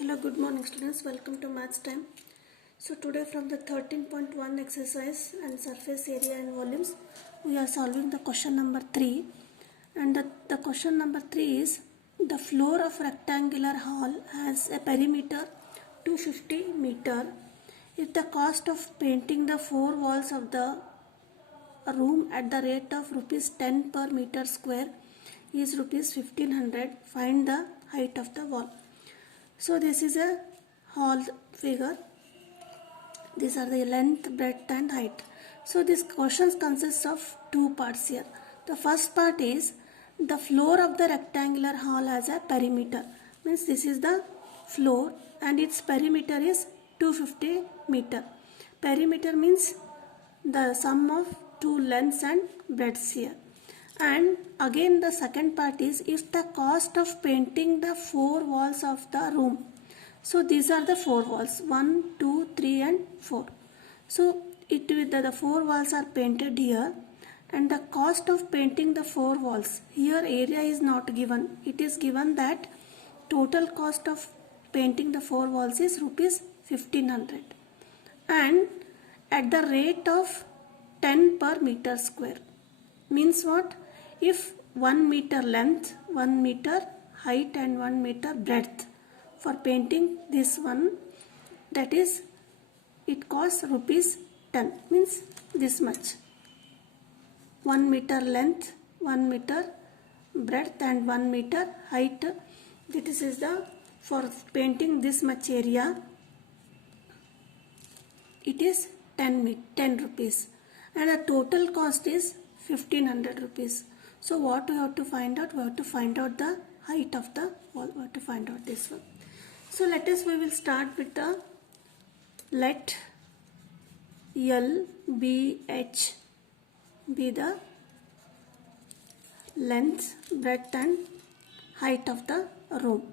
Hello, good morning students. Welcome to Maths time. So today from the 13.1 exercise and surface area and volumes, we are solving the question number 3. And the question number 3 is, the floor of rectangular hall has a perimeter 250 meter. If the cost of painting the four walls of the room at the rate of rupees 10 per meter square is rupees 1500, find the height of the wall. So this is a hall figure. These are the length, breadth and height. So this question consists of two parts here. The first part is the floor of the rectangular hall has a perimeter. Means this is the floor and its perimeter is 250 meter. Perimeter means the sum of two lengths and breadths here. And again the second part is if the cost of painting the four walls of the room. So these are the four walls, 1, 2, 3 and 4. So the four walls are painted here, and the cost of painting the four walls, here area is not given. It is given that total cost of painting the four walls is rupees 1500 and at the rate of 10 per meter square. Means what? If 1 meter length, 1 meter height and 1 meter breadth for painting this one, that is it costs rupees 10, means this much. 1 meter length, 1 meter breadth and 1 meter height. This is the for painting this much area. It is 10 rupees and the total cost is 1500 rupees. So what we have to find out? We have to find out the height of the wall. We have to find out this one. So we will start with the let LBH be the length, breadth and height of the room.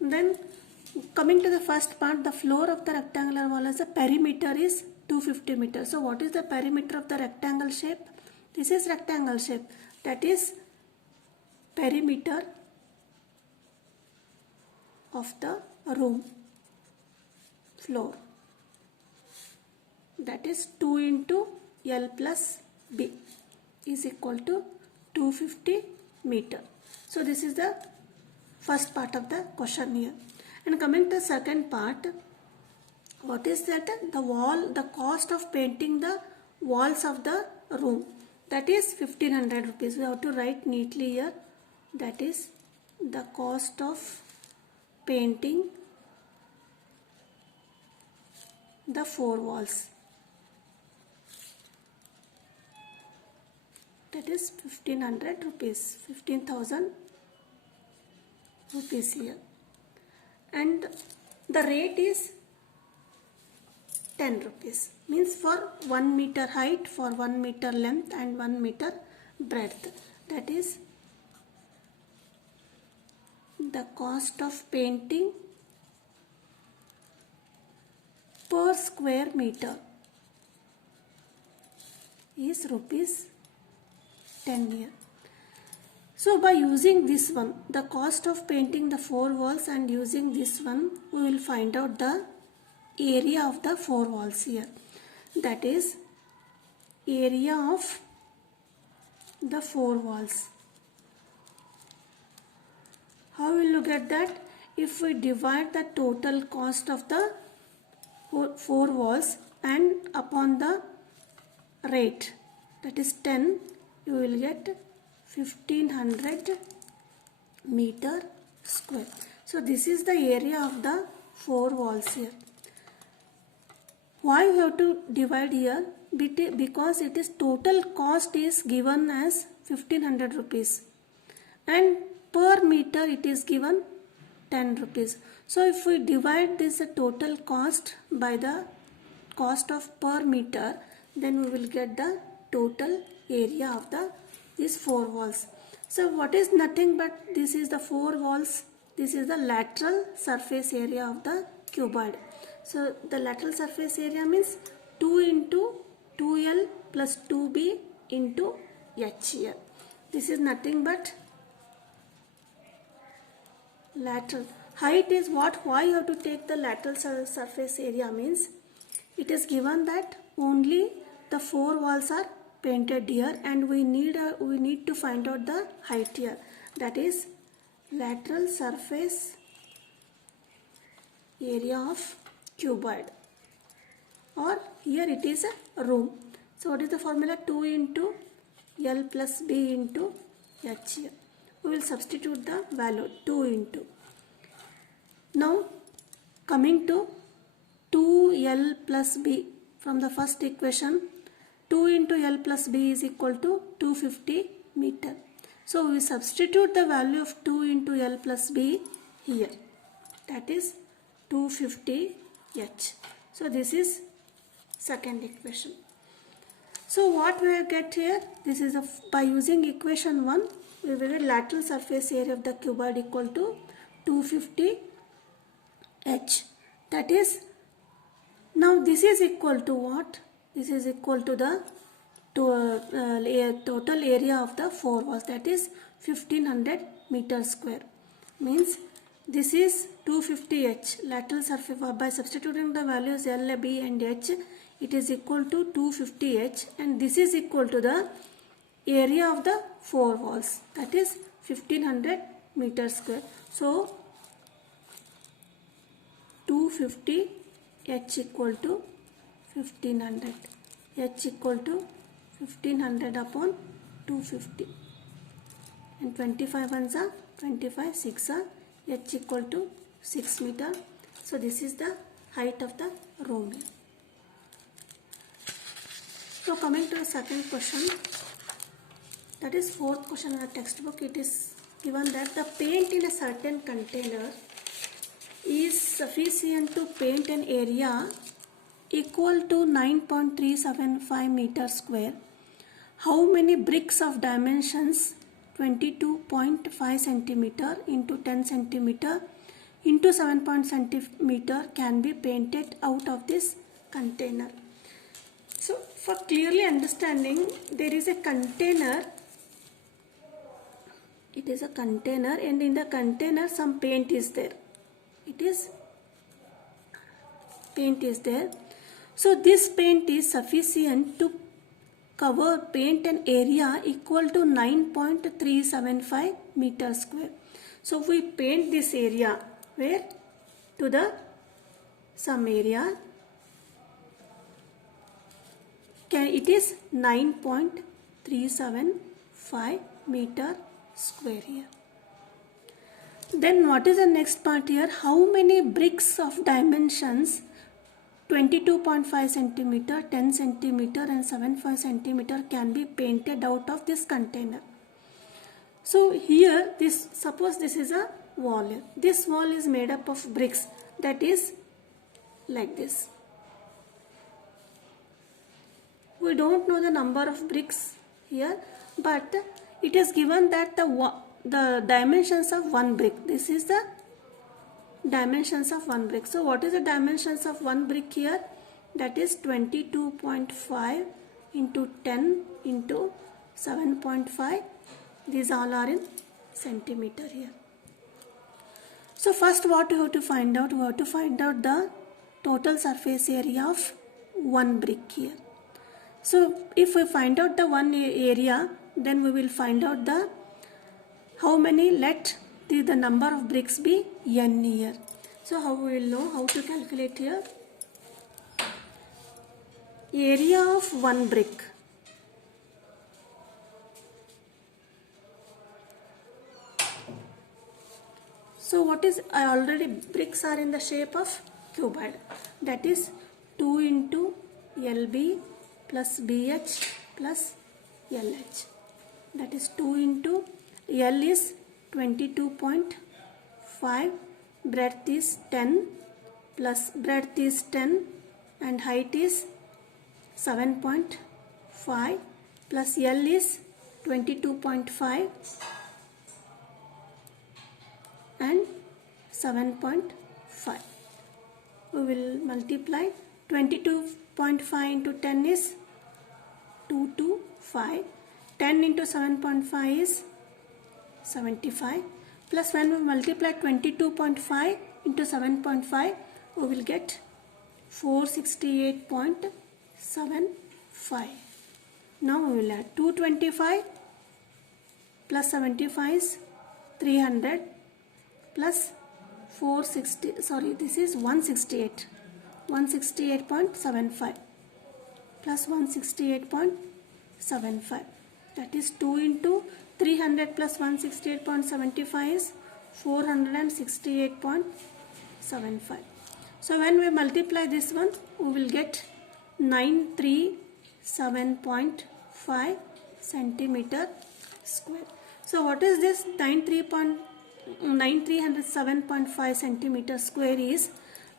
Then coming to the first part, the floor of the rectangular wall as a perimeter is 250 meters. So what is the perimeter of the rectangle shape? This is rectangle shape. That is perimeter of the room floor. That is 2 into L plus B is equal to 250 meter. So this is the first part of the question here. And coming to the second part, what is that? The cost of painting the walls of the room, that is 1500 rupees. We have to write neatly here. That is the cost of painting the four walls. That is 1500 rupees, 15,000 rupees here. And the rate is 10 rupees. Means for 1 meter height, for 1 meter length and 1 meter breadth. That is the cost of painting per square meter is rupees 10 here. So by using this one, the cost of painting the four walls, and using this one, we will find out the area of the four walls here. That is area of the four walls. How will you get that? If we divide the total cost of the four walls and upon the rate, that is 10, you will get 1500 meter square. So this is the area of the four walls here. Why we have to divide here? Because it is total cost is given as 1500 rupees and per meter it is given 10 rupees. So if we divide this total cost by the cost of per meter, then we will get the total area of these four walls. So what is nothing but this is the four walls. This is the lateral surface area of the cuboid. So the lateral surface area means 2 into 2L plus 2B into H here. This is nothing but lateral. Height is what? Why you have to take the lateral surface area means it is given that only the four walls are painted here, and we need to find out the height here. That is lateral surface area of cuboid, or here it is a room. So what is the formula? 2 into L plus B into H here. We will substitute the value 2 into. Now coming to 2L plus B, from the first equation 2 into L plus B is equal to 250 meter. So we substitute the value of 2 into L plus B here, that is 250 H. So this is second equation. So what we will get here, this is by using equation 1 we will get lateral surface area of the cuboid equal to 250 H. That is, now this is equal to what? This is equal to the total area of the four walls, that is 1500 meter square. Means this is 250 H lateral surface. By substituting the values L, B and H, it is equal to 250 H, and this is equal to the area of the four walls, that is 1500 meter square. So 250 H equal to 1500. H equal to 1500 upon 250. And 25 ones are 25, 6 are H equal to 6 meter. So this is the height of the room here. So coming to the second question, that is fourth question in the textbook. It is given that the paint in a certain container is sufficient to paint an area equal to 9.375 meter square. How many bricks of dimensions 22.5 centimeter into 10 centimeter into 7 centimeter can be painted out of this container? So for clearly understanding, there is a container. It is a container, and in the container some paint is there. Paint is there. So this paint is sufficient to paint an area equal to 9.375 meter square. So we paint this area where? To the some area. It is 9.375 meter square here. Then what is the next part here? How many bricks of dimensions 22.5 centimeter, 10 centimeter and 7.5 centimeter can be painted out of this container? So here, suppose this is a wall. This wall is made up of bricks, that is like this. We don't know the number of bricks here, but it is given that the dimensions of one brick. This is the dimensions of one brick. So what is the dimensions of one brick here? That is 22.5 into 10 into 7.5. These all are in centimeter here. So first what we have to find out? We have to find out the total surface area of one brick here. So if we find out the one area, then we will find out the how many, let the number of bricks be n here. So how we will know how to calculate here? Area of one brick. So what is, already bricks are in the shape of cuboid. That is 2 into LB plus BH plus LH. That is 2 into L is 22.5, breadth is 10 plus breadth is 10 and height is 7.5 plus L is 22.5 and 7.5. We will multiply 22.5 into 10 is 225. 10 into 7.5 is 75 plus when we multiply 22.5 into 7.5, we will get 468.75. Now we will add 225 plus 75 is 300 plus 460, sorry, this is 168, 168.75 plus 168.75, that is 2 into 300 plus 168.75 is 468.75. So when we multiply this one, we will get 937.5 centimeter square. So what is this 937.5 centimeter square is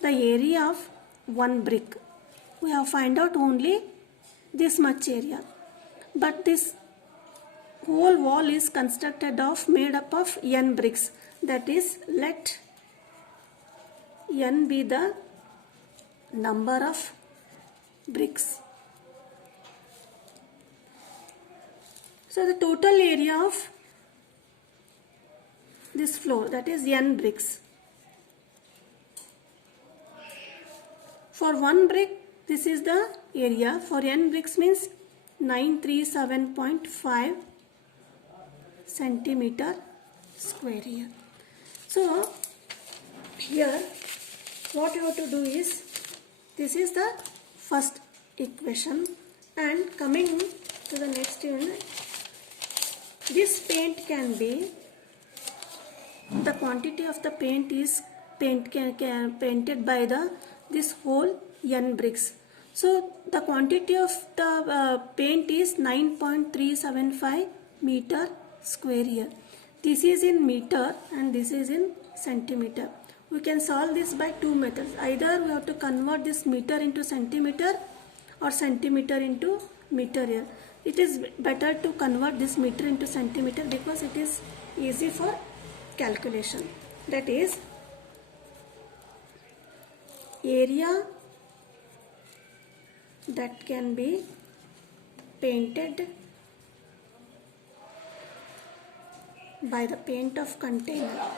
the area of one brick. We have find out only this much area, but this whole wall is constructed of made up of n bricks. That is, let n be the number of bricks. So the total area of this floor, that is n bricks. For one brick, this is the area. For n bricks means 937.5 centimeter square here. So here what you have to do is, this is the first equation, and coming to the next unit, this paint can be, the quantity of the paint is painted by this whole n bricks. So the quantity of the paint is 9.375 meter square here. This is in meter and this is in centimeter. We can solve this by two methods. Either we have to convert this meter into centimeter or centimeter into meter here. It is better to convert this meter into centimeter because it is easy for calculation. That is, area that can be painted by the paint of container.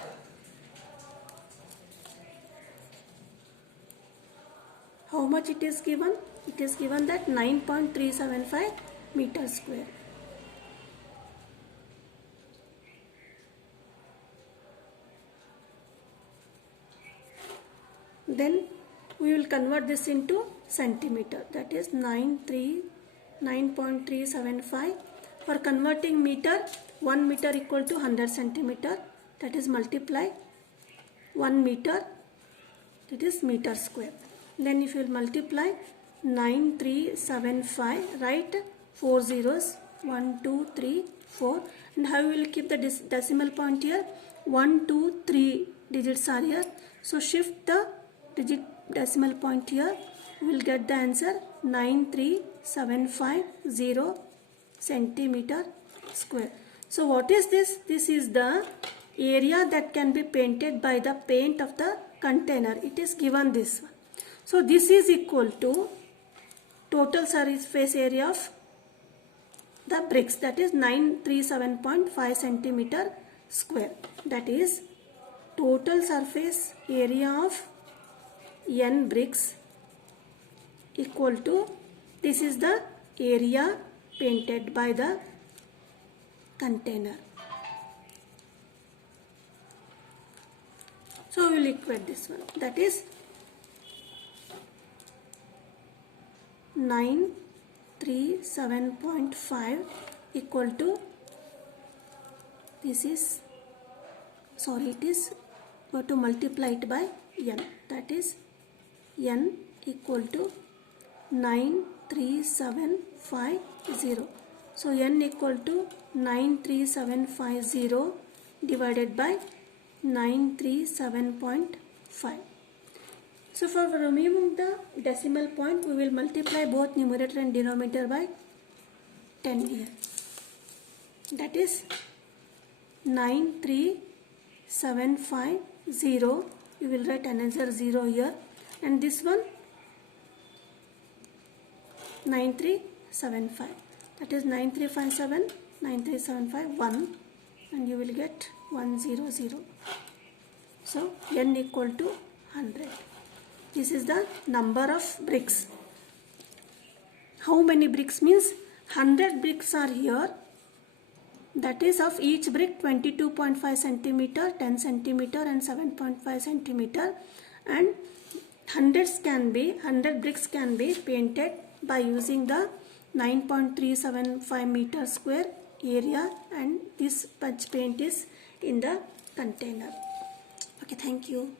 How much it is given? It is given that 9.375 meter square. Then we will convert this into centimeter, that is 9.375. For converting meter, 1 meter equal to 100 centimeter, that is multiply 1 meter, that is meter square. Then if you will multiply 9375, write 4 zeros, 1, 2, 3, 4, and how we will keep the decimal point here? 1, 2, 3 digits are here, so shift the decimal point here. We will get the answer 93750 centimeter square. So what is this? This is the area that can be painted by the paint of the container. It is given this one. So this is equal to total surface area of the bricks, that is 937.5 centimeter square. That is total surface area of n bricks equal to, this is the area painted by the container. So we will equate this one, that is 937.5 equal to, this is, sorry, it is, we have to multiply it by n, that is n equal to 93750. So n equal to 93750 divided by 937.5. So for removing the decimal point, we will multiply both numerator and denominator by 10 here. That is 93750. You will write another 0 here, and this one 9375. That is 9357, 9375 1, and you will get 100. So n equal to 100. This is the number of bricks. How many bricks means 100 bricks are here. That is of each brick 22.5 centimeter, 10 centimeter and 7.5 centimeter, and 100 bricks can be painted by using the 9.375 meter square area, and this punch paint is in the container. Okay, thank you.